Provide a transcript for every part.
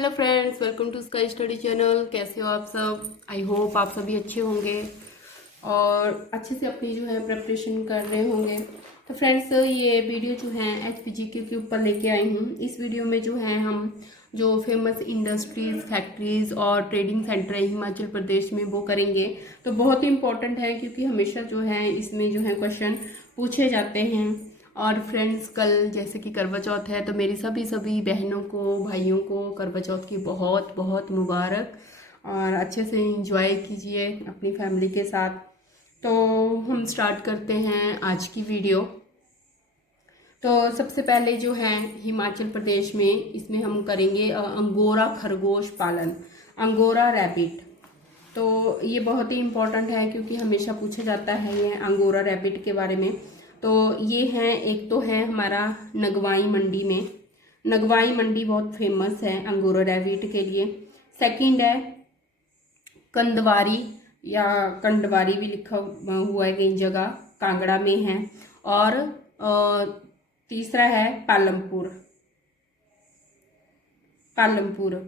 Hello friends, welcome to Sky Study channel. कैसे हो आप सब? आई होप आप सभी अच्छे होंगे और अच्छे से अपनी जो है प्रिपरेशन कर रहे होंगे। तो फ्रेंड्स, ये वीडियो जो है HPGK के ऊपर लेके आई हूँ। इस वीडियो में जो है हम जो फेमस इंडस्ट्रीज, फैक्ट्रीज और ट्रेडिंग सेंटर है हिमाचल प्रदेश में वो करेंगे। तो बहुत ही इंपॉर्टेंट है क्योंकि हमेशा जो है इसमें जो है क्वेश्चन पूछे जाते हैं। और फ्रेंड्स, कल जैसे कि करवा चौथ है तो मेरी सभी बहनों को, भाइयों को करवा चौथ की बहुत बहुत मुबारक। और अच्छे से एंजॉय कीजिए अपनी फैमिली के साथ। तो हम स्टार्ट करते हैं आज की वीडियो। तो सबसे पहले जो है हिमाचल प्रदेश में इसमें हम करेंगे अंगोरा खरगोश पालन, अंगोरा रैबिट। तो ये बहुत ही इम्पोर्टेंट है क्योंकि हमेशा पूछा जाता है ये अंगोरा रैबिट के बारे में। तो ये है, एक तो है हमारा नगवाई मंडी में। नगवाई मंडी बहुत फेमस है अंगोरा रैबिट के लिए। सेकंड है कंदवारी या कंडवारी भी लिखा हुआ है कई जगह, कांगड़ा में है। और तीसरा है पालमपुर। पालमपुर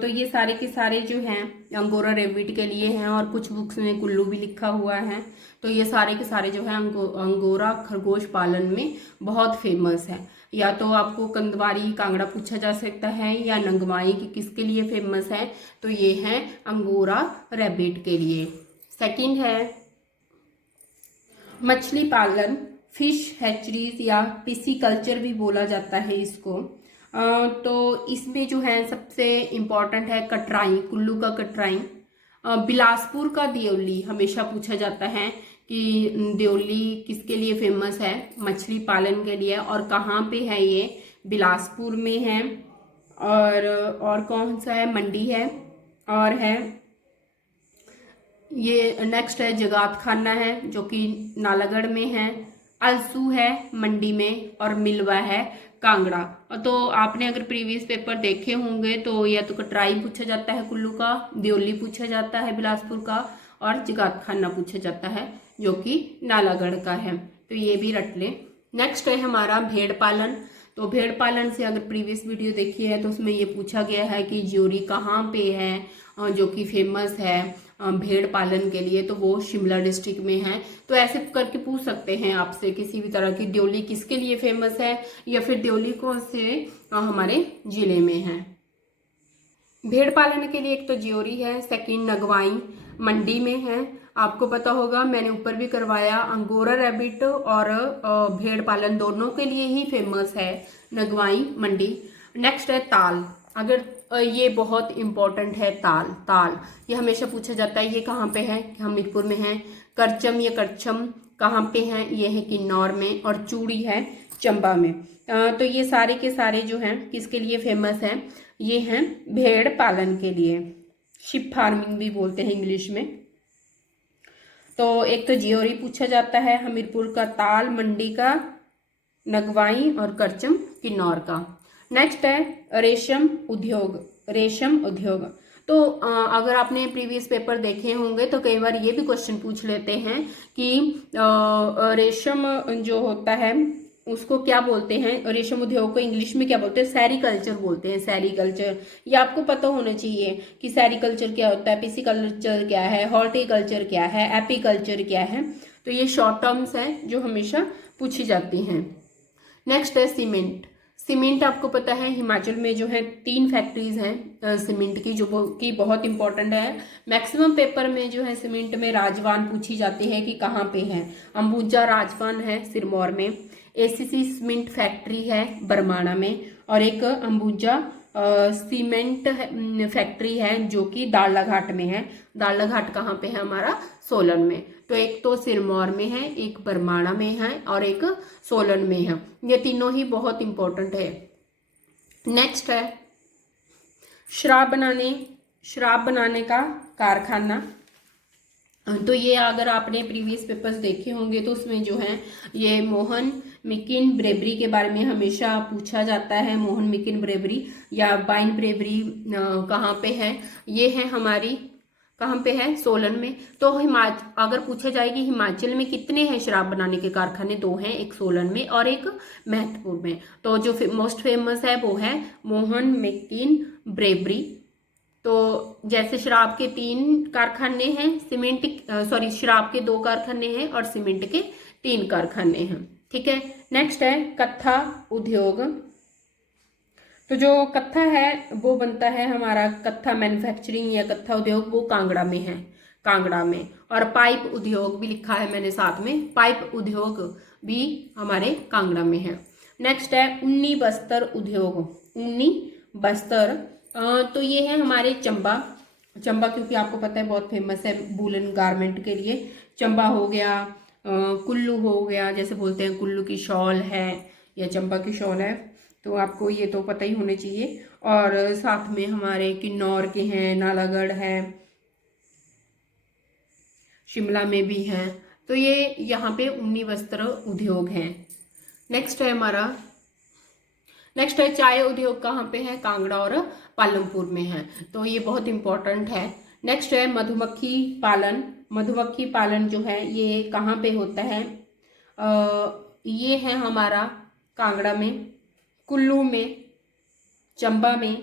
तो ये सारे के सारे जो हैं अंगोरा रैबिट के लिए हैं। और कुछ बुक्स में कुल्लू भी लिखा हुआ है। तो ये सारे के सारे जो है अंगोरा खरगोश पालन में बहुत फेमस है। या तो आपको कंदवारी कांगड़ा पूछा जा सकता है या नंगमाई की किसके लिए फेमस है, तो ये है अंगोरा रैबिट के लिए। सेकंड है मछली पालन, फिश हैचरीज या पिसीकल्चर भी बोला जाता है इसको। तो इसमें जो है सबसे इम्पॉर्टेंट है कटराई, कुल्लू का कटराई। बिलासपुर का देवली हमेशा पूछा जाता है कि देवली किसके लिए फेमस है, मछली पालन के लिए। और कहाँ पे है ये? बिलासपुर में है। और कौन सा है? मंडी है। और है ये नेक्स्ट है जगात खाना है जो कि नालागढ़ में है। अलसू है मंडी में। और मिलवा है कांगड़ा। तो आपने अगर प्रीवियस पेपर देखे होंगे तो या तो कटराई पूछा जाता है कुल्लू का, देवली पूछा जाता है बिलासपुर का, और जगात खाना पूछा जाता है जो कि नालागढ़ का है। तो ये भी रट लें। नेक्स्ट है हमारा भेड़ पालन। तो भेड़ पालन से अगर प्रीवियस वीडियो देखी है तो उसमें ये पूछा गया है कि ज्योरी कहाँ पे है जो कि फेमस है भेड़ पालन के लिए, तो वो शिमला डिस्ट्रिक्ट में है। तो ऐसे करके पूछ सकते हैं आपसे किसी भी तरह की, देवली किसके लिए फेमस है या फिर देवली कौन से हमारे जिले में है। भेड़ पालन के लिए एक तो ज्योरी है, सेकंड नगवाई मंडी में है। आपको पता होगा, मैंने ऊपर भी करवाया, अंगोरा रैबिट और भेड़ पालन दोनों के लिए ही फेमस है नगवाई मंडी। नेक्स्ट है ताल। अगर ये बहुत इंपॉर्टेंट है, ताल। ताल ये हमेशा पूछा जाता है, ये कहाँ पे है? हमीरपुर में है। करचम या करछम कहाँ पे है? ये है किन्नौर में। और चूड़ी है चंबा में। तो ये सारे के सारे जो हैं किसके लिए फेमस हैं? ये हैं भेड़ पालन के लिए। शिप फार्मिंग भी बोलते हैं इंग्लिश में। तो एक तो जियोरी पूछा जाता है हमीरपुर का, ताल मंडी का, नगवाई और करचम किन्नौर का। नेक्स्ट है रेशम उद्योग। रेशम उद्योग तो अगर आपने प्रीवियस पेपर देखे होंगे तो कई बार ये भी क्वेश्चन पूछ लेते हैं कि रेशम जो होता है उसको क्या बोलते हैं, रेशम उद्योग को इंग्लिश में क्या बोलते हैं? सेरीकल्चर बोलते हैं। सेरीकल्चर ये आपको पता होना चाहिए कि सेरीकल्चर क्या होता है, पिसीकल्चर क्या है, हॉर्टिकल्चर क्या है, एपीकल्चर क्या है। तो ये शॉर्ट टर्म्स हैं जो हमेशा पूछी जाती हैं। नेक्स्ट है सीमेंट। सीमेंट आपको पता है हिमाचल में जो है 3 फैक्ट्रीज हैं सीमेंट की, जो कि बहुत इंपॉर्टेंट है। मैक्सिमम पेपर में जो है सीमेंट में राजवान पूछी जाती है कि कहाँ पे है। अंबुजा राजवान है सिरमौर में। एसीसी सीमेंट फैक्ट्री है बरमाणा में। और एक अंबुजा सीमेंट फैक्ट्री है जो कि दाड़ला घाट में है। दाड़ला घाट कहाँ पे है? हमारा सोलन में। तो एक तो सिरमौर में है, एक बरमाणा में है और एक सोलन में है। ये तीनों ही बहुत इंपॉर्टेंट है। नेक्स्ट है शराब बनाने का कारखाना। तो ये अगर आपने प्रीवियस पेपर्स देखे होंगे तो उसमें जो है ये मोहन मिकिन ब्रेवरी के बारे में हमेशा पूछा जाता है। मोहन मिकिन ब्रेवरी या बाइन ब्रेवरी कहाँ पे है? ये है हमारी कहाँ पे है, सोलन में। तो अगर पूछा जाए कि हिमाचल में कितने हैं शराब बनाने के कारखाने, 2 हैं, एक सोलन में और एक महतपुर में। तो जो मोस्ट फेमस है वो है मोहन मैक्किन ब्रेवरी। तो जैसे शराब के 3 कारखाने हैं, शराब के 2 कारखाने हैं और सीमेंट के 3 कारखाने हैं। ठीक है, नेक्स्ट है कत्था उद्योग। तो जो कत्था है वो बनता है हमारा, कत्था मैन्युफैक्चरिंग या कत्था उद्योग वो कांगड़ा में है, कांगड़ा में। और पाइप उद्योग भी लिखा है मैंने साथ में, पाइप उद्योग भी हमारे कांगड़ा में है। नेक्स्ट है ऊनी बस्तर उद्योग, ऊनी बस्तर। तो ये है हमारे चंबा, चंबा क्योंकि आपको पता है बहुत फेमस है वूलन गारमेंट के लिए। चंबा हो गया, कुल्लू हो गया, जैसे बोलते हैं कुल्लू की शॉल है या चंबा की शॉल है, तो आपको ये तो पता ही होने चाहिए। और साथ में हमारे किन्नौर के हैं, नालागढ़ है, शिमला में भी हैं। तो ये यहाँ पे ऊनी वस्त्र उद्योग हैं। नेक्स्ट है हमारा, नेक्स्ट है चाय उद्योग, कहाँ पे है, कांगड़ा और पालमपुर में है। तो ये बहुत इंपॉर्टेंट है। नेक्स्ट है मधुमक्खी पालन। मधुमक्खी पालन जो है ये कहाँ पे होता है, ये है हमारा कांगड़ा में, कुल्लू में, चंबा में,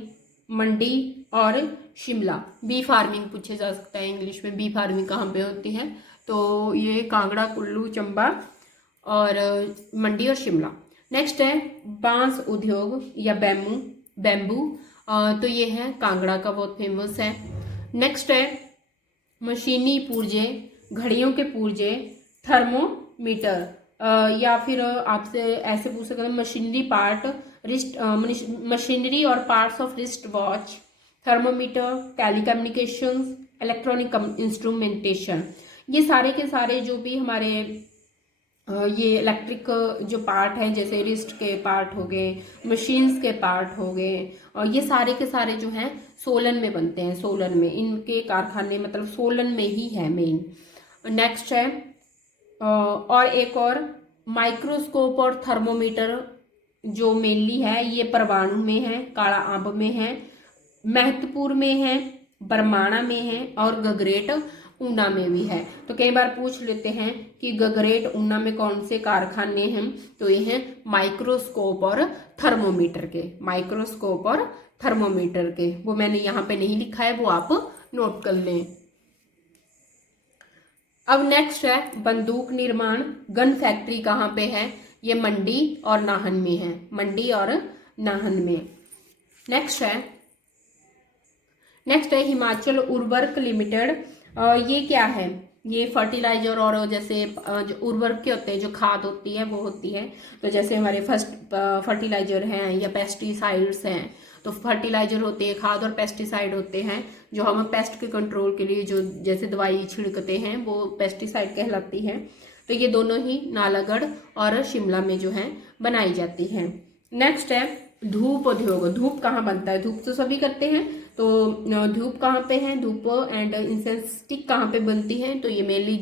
मंडी और शिमला। बी फार्मिंग पूछा जा सकता है इंग्लिश में, बी फार्मिंग कहाँ पे होती है, तो ये कांगड़ा, कुल्लू, चंबा और मंडी और शिमला। नेक्स्ट है बांस उद्योग या बैम्बू। तो ये है कांगड़ा का, बहुत फेमस है। नेक्स्ट है मशीनी पुर्जे, घड़ियों के पुर्जे, थर्मोमीटर, या फिर आपसे ऐसे पूछ सकते हैं मशीनरी पार्ट, रिस्ट, मशीनरी और parts of wrist watch, thermometer, telecommunications, electronic instrumentation. ये सारे के सारे जो भी हमारे ये इलेक्ट्रिक जो पार्ट है, जैसे रिस्ट के पार्ट हो गए, मशीन्स के पार्ट हो गए, और ये सारे के सारे जो हैं सोलन में बनते हैं, सोलन में इनके कारखाने मतलब सोलन में ही है मेन। नेक्स्ट है और एक और माइक्रोस्कोप और थर्मोमीटर जो मेनली है ये परवाणु में है, काला आंब में है, महतपुर में है, बरमाणा में है और गगरेट ऊना में भी है। तो कई बार पूछ लेते हैं कि गगरेट ऊना में कौन से कारखाने हैं, तो ये हैं माइक्रोस्कोप और थर्मोमीटर के, माइक्रोस्कोप और थर्मोमीटर के। वो मैंने यहाँ पे नहीं लिखा है, वो आप नोट कर लें। अब नेक्स्ट है बंदूक निर्माण, गन फैक्ट्री कहाँ पे है, ये मंडी और नाहन में है, मंडी और नाहन में। नेक्स्ट है हिमाचल उर्वरक लिमिटेड। ये क्या है, ये फर्टिलाइजर और जैसे जो उर्वरक के होते हैं, जो खाद होती है वो होती है। तो जैसे हमारे फर्टिलाइजर हैं या पेस्टिसाइड्स हैं, तो फर्टिलाइजर होते हैं, खाद और पेस्टिसाइड होते हैं जो हम पेस्ट के कंट्रोल के लिए जो जैसे दवाई छिड़कते हैं वो पेस्टिसाइड कहलाती है। तो ये दोनों ही नालागढ़ और शिमला में जो है बनाई जाती हैं। नेक्स्ट है धूप उद्योग। धूप कहाँ बनता है, धूप तो सभी करते हैं, तो धूप कहाँ पे है, धूप एंड इंसेंस स्टिक कहाँ पे बनती है, तो ये मेनली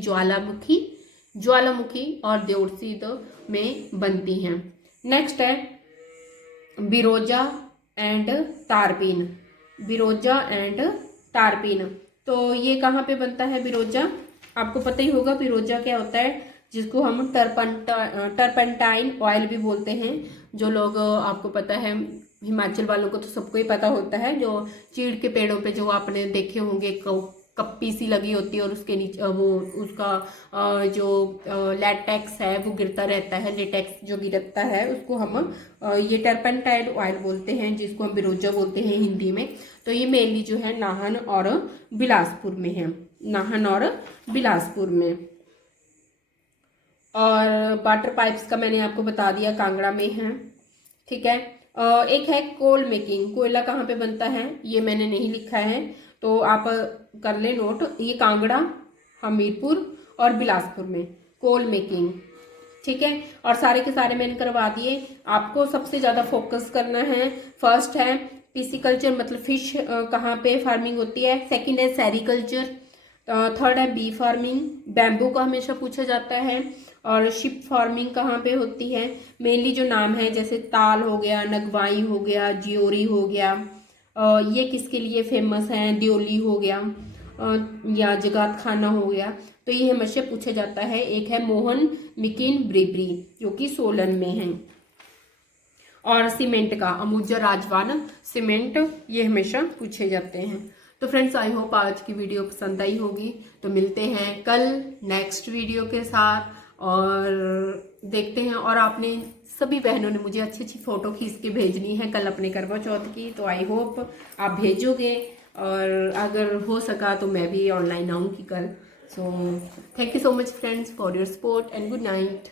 ज्वालामुखी और देवसीद में बनती हैं। नेक्स्ट है बिरोजा एंड तारपीन, बिरोजा एंड तारपीन। तो ये कहाँ पे बनता है बिरोजा, आपको पता ही होगा बिरोजा क्या होता है, जिसको हम टर्पेंटाइन ऑयल भी बोलते हैं। जो लोग आपको पता है हिमाचल वालों को तो सबको ही पता होता है, जो चीड़ के पेड़ों पे जो आपने देखे होंगे कप्पी सी लगी होती है और उसके नीचे वो उसका जो लेटेक्स है वो गिरता रहता है, लेटेक्स जो गिरता है उसको हम ये टर्पेंटाइन ऑयल बोलते हैं, जिसको हम बिरोजा बोलते हैं हिंदी में। तो ये मेनली जो है नाहन और बिलासपुर में है, नाहन और बिलासपुर में। और वाटर पाइप्स का मैंने आपको बता दिया, कांगड़ा में है। ठीक है, एक है कोल मेकिंग, कोयला कहाँ पे बनता है ये मैंने नहीं लिखा है, तो आप कर ले नोट। ये कांगड़ा, हमीरपुर और बिलासपुर में कोल मेकिंग। ठीक है, और सारे के सारे मैंने करवा दिए। आपको सबसे ज़्यादा फोकस करना है, फर्स्ट है पिसिकल्चर मतलब फिश कहाँ पे फार्मिंग होती है, सेकंड है सेरिकल्चर, थर्ड है बी फार्मिंग, बैम्बू का हमेशा पूछा जाता है, और शिप फार्मिंग कहाँ पे होती है। मेनली जो नाम है जैसे ताल हो गया, नगवाई हो गया, जियोरी हो गया, ये किसके लिए फेमस है, दियोली हो गया। या जगात खाना हो गया, तो ये हमेशा पूछा जाता है। एक है मोहन मिकिन ब्रेबरी जो कि सोलन में है। और सीमेंट का अमूजा राजवान सीमेंट, ये हमेशा पूछे जाते हैं। तो फ्रेंड्स आई होप आज की वीडियो पसंद आई होगी। तो मिलते हैं कल नेक्स्ट वीडियो के साथ और देखते हैं। और आपने सभी बहनों ने मुझे अच्छी अच्छी फ़ोटो खींच के भेजनी है कल अपने करवा चौथ की, तो आई होप आप भेजोगे और अगर हो सका तो मैं भी ऑनलाइन आऊँगी कल। So thank you so much friends for your support and good night.